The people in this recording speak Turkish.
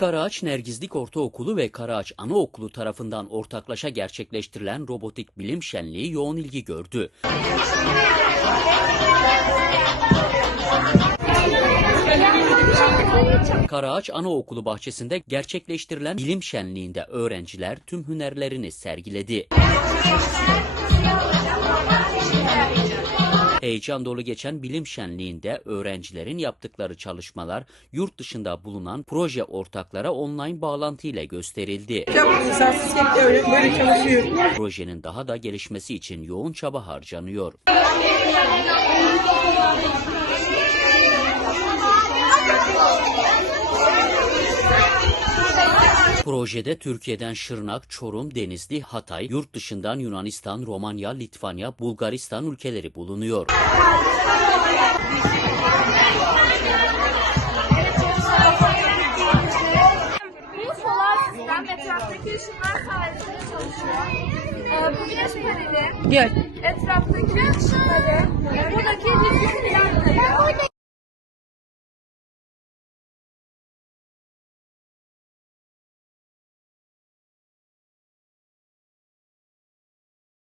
Karaağaç Nergizlik Ortaokulu ve Karaağaç Anaokulu tarafından ortaklaşa gerçekleştirilen robotik bilim şenliği yoğun ilgi gördü. Karaağaç Anaokulu bahçesinde gerçekleştirilen bilim şenliğinde öğrenciler tüm hünerlerini sergiledi. Heyecan dolu geçen bilim şenliğinde öğrencilerin yaptıkları çalışmalar yurt dışında bulunan proje ortaklara online bağlantı ile gösterildi. Böyle çalışıyor. Projenin daha da gelişmesi için yoğun çaba harcanıyor. Projede Türkiye'den Şırnak, Çorum, Denizli, Hatay, yurt dışından Yunanistan, Romanya, Litvanya, Bulgaristan ülkeleri bulunuyor. Bu solar sistem etraftaki ışınlar sayesinde çalışıyor. Bu güneş paneli etraftaki ışınları